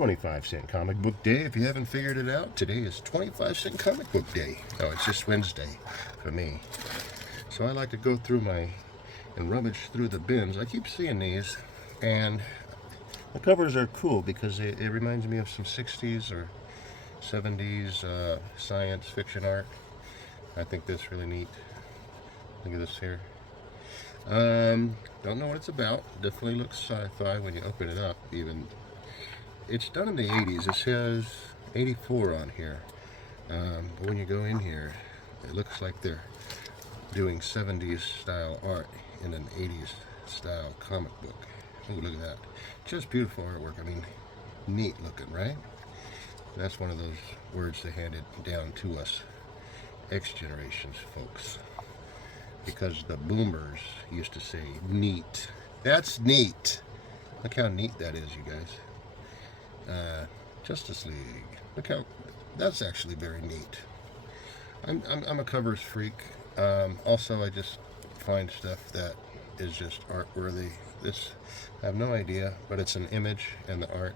25-cent comic book day. If you haven't figured it out, today is 25-cent comic book day. Oh, it's just Wednesday for me. So I like to go through and rummage through the bins. I keep seeing these, and the covers are cool because it reminds me of some 60s or 70s science fiction art. I think that's really neat. Look at this here. Don't know what it's about. Definitely looks sci-fi when you open it up. Even it's done in the 80s. It says 84 on here. But when you go in here, it looks like they're doing 70s style art in an 80s style comic book. Oh, look at that. Just beautiful artwork. I mean, neat looking, right? That's one of those words they handed down to us, X generations folks. Because the boomers used to say, neat. That's neat. Look how neat that is, you guys. Justice League. Look how, that's actually very neat. I'm a covers freak. Also, I just find stuff that is just art-worthy. This, I have no idea, but it's an image, and the art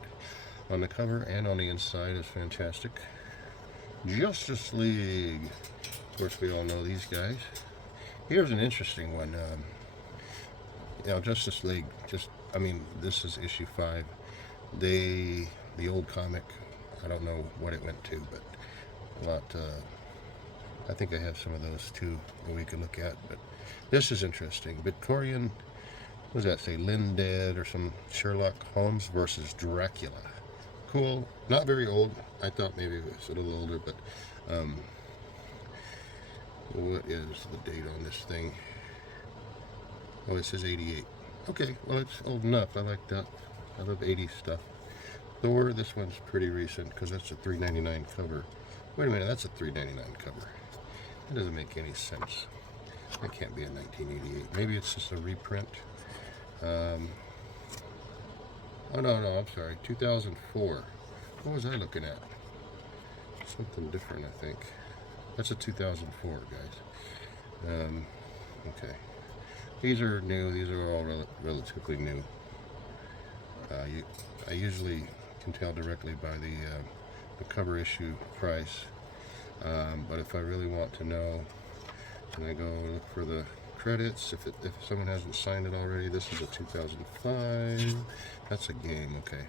on the cover and on the inside is fantastic. Justice League. Of course, we all know these guys. Here's an interesting one. Justice League, this is issue 5. The old comic, I don't know what it went to, but a lot, I think I have some of those too that we can look at, but this is interesting. Victorian, what does that say, Linded or some Sherlock Holmes versus Dracula. Cool, not very old. I thought maybe it was a little older, but what is the date on this thing? Oh, it says 88. Okay, well, it's old enough. I like that. I love 80s stuff. Thor, this one's pretty recent because that's a $3.99 cover. Wait a minute, that's a $3.99 cover. That doesn't make any sense. That can't be a 1988. Maybe it's just a reprint. Oh, no, I'm sorry. 2004. What was I looking at? Something different, I think. That's a 2004, guys. Okay. These are new. These are all relatively new. I usually can tell directly by the cover issue price. But if I really want to know, then I go look for the credits. If someone hasn't signed it already, this is a 2005. That's a game, okay.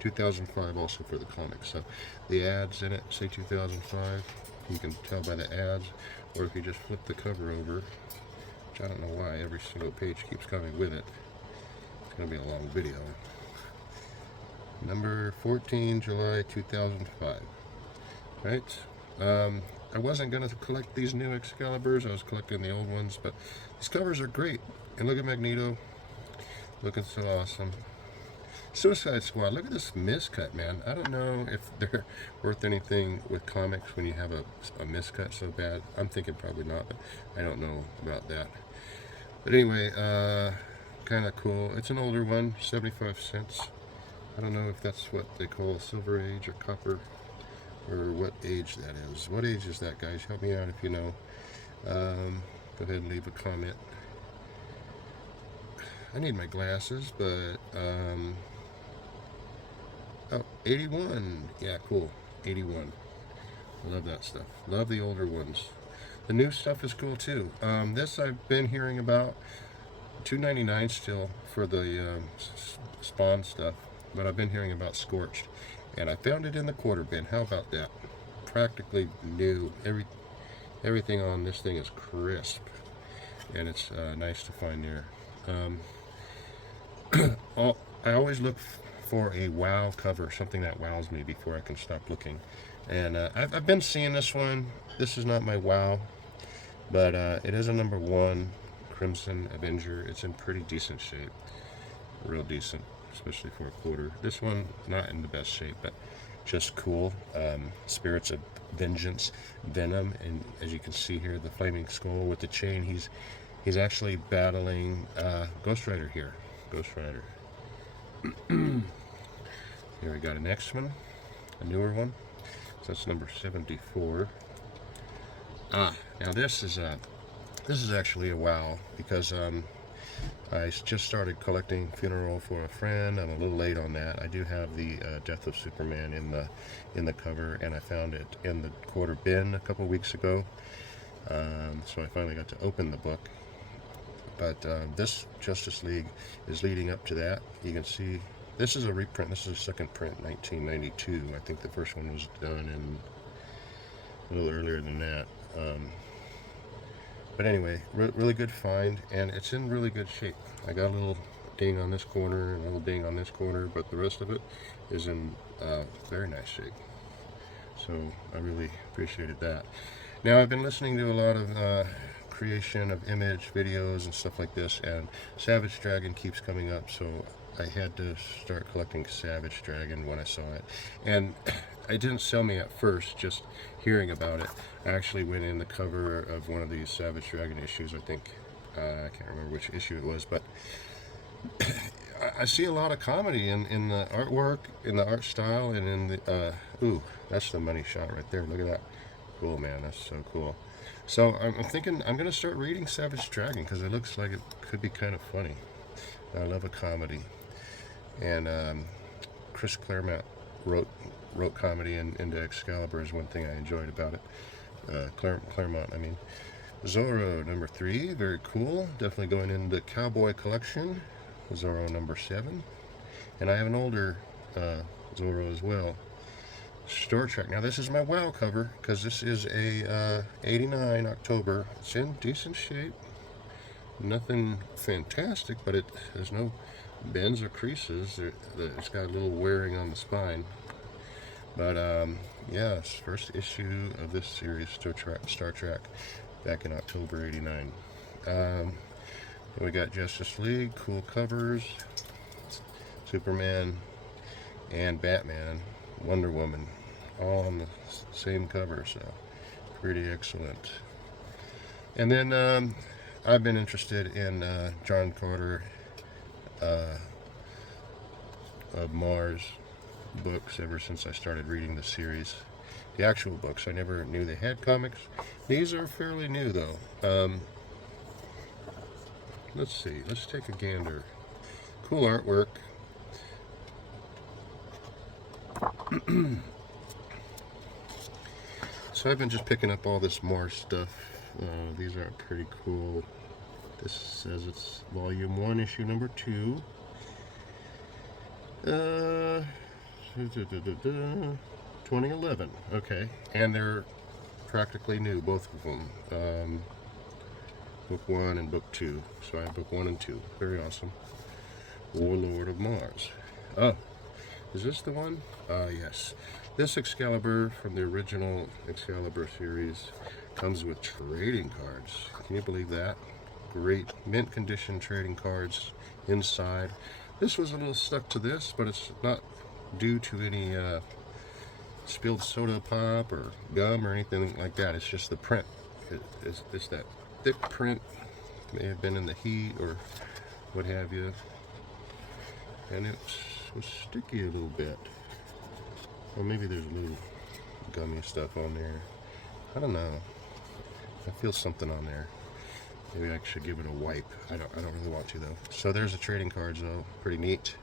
2005 also for the comic. So the ads in it say 2005. You can tell by the ads, or if you just flip the cover over, which I don't know why every single page keeps coming with it. It's going to be a long video. Number 14, July 2005. Right? I wasn't going to collect these new Excaliburs. I was collecting the old ones, but these covers are great. And look at Magneto. Looking so awesome. Suicide Squad. Look at this miscut, man. I don't know if they're worth anything with comics when you have a miscut so bad. I'm thinking probably not, but I don't know about that. But anyway, kind of cool. It's an older one, 75 cents. I don't know if that's what they call Silver Age or Copper, or what age that is. What age is that, guys? Help me out if you know. Go ahead and leave a comment. I need my glasses, but oh, 81. Yeah, cool. 81. I love that stuff. Love the older ones. The new stuff is cool too. This I've been hearing about. $2.99 still for the Spawn stuff, but I've been hearing about Scorched, and I found it in the quarter bin. How about that? Practically new. Everything on this thing is crisp, and it's nice to find there. I always look for a wow cover, something that wows me before I can stop looking. And I've been seeing this one. This is not my wow, but it is a number 1 Crimson Avenger. It's in pretty decent shape, real decent, especially for a quarter. This one not in the best shape, but just cool. Spirits of Vengeance, Venom, and as you can see here, the Flaming Skull with the chain. He's actually battling Ghost Rider here. Ghost Rider. Here we got a next one, a newer one. So that's number 74. Now this is actually a wow, because I just started collecting Funeral for a Friend. I'm a little late on that. I do have the Death of Superman in the cover, and I found it in the quarter bin a couple weeks ago. So I finally got to open the book. But this Justice League is leading up to that. You can see this is a reprint. This is a second print, 1992. I think the first one was done in a little earlier than that. But anyway, really good find, and it's in really good shape. I got a little ding on this corner and a little ding on this corner, but the rest of it is in very nice shape. So I really appreciated that. Now, I've been listening to a lot of creation of image videos and stuff like this, and Savage Dragon keeps coming up, so I had to start collecting Savage Dragon when I saw it. And it didn't sell me at first, just hearing about it. I actually went in the cover of one of these Savage Dragon issues, I think. I can't remember which issue it was, but I see a lot of comedy in the artwork, in the art style, and in the, ooh, that's the money shot right there. Look at that. Cool, man. That's so cool. So I'm thinking I'm going to start reading Savage Dragon, because it looks like it could be kind of funny. I love a comedy. And Chris Claremont wrote comedy into Excalibur is one thing I enjoyed about it. Claremont, I mean. Zorro number 3, very cool. Definitely going into Cowboy Collection. Zorro number 7. And I have an older Zorro as well. Star Trek. Now this is my WoW cover, because this is a 89 October. It's in decent shape. Nothing fantastic, but it has no bends or creases. It's got a little wearing on the spine. But yeah, it's first issue of this series, Star Trek, back in October '89. We got Justice League, cool covers, Superman and Batman, Wonder Woman, all on the same cover, so pretty excellent. And then I've been interested in John Carter of Mars books ever since I started reading the series. The actual books, I never knew they had comics. These are fairly new, though. Let's see, let's take a gander. Cool artwork. So I've been just picking up all this Mars stuff. These are pretty cool. This says it's volume 1, issue number 2. 2011. Okay, and they're practically new, both of them. Book 1 and book 2. So I have book 1 and 2. Very awesome. Warlord of Mars. Oh, is this the one? Yes. This Excalibur from the original Excalibur series comes with trading cards. Can you believe that? Great mint condition trading cards inside. This was a little stuck to this, but it's not due to any spilled soda pop or gum or anything like that. It's just the print. It's that thick print. May have been in the heat or what have you. And it was sticky a little bit. Or maybe there's a little gummy stuff on there. I don't know. I feel something on there. Maybe I should give it a wipe. I don't really want to, though. So there's the trading cards, though. Pretty neat.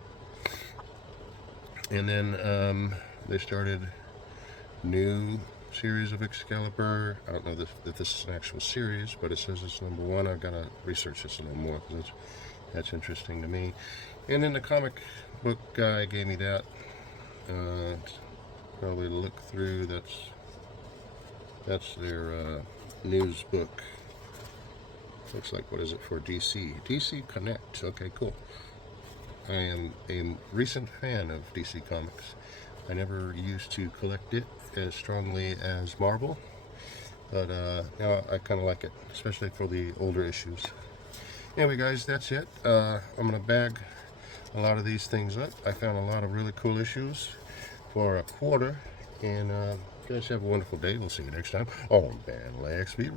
And then they started new series of Excalibur. I don't know if this is an actual series, but it says it's number 1. I've got to research this a little more, because that's interesting to me. And then the comic book guy gave me that. Probably look through. That's their news book. Looks like, what is it for DC? DC Connect. Okay, cool. I am a recent fan of DC Comics. I never used to collect it as strongly as Marvel, but now I kind of like it, especially for the older issues. Anyway, guys, that's it. I'm going to bag a lot of these things up. I found a lot of really cool issues for $1, and you guys have a wonderful day. We'll see you next time on Bandlex Fever.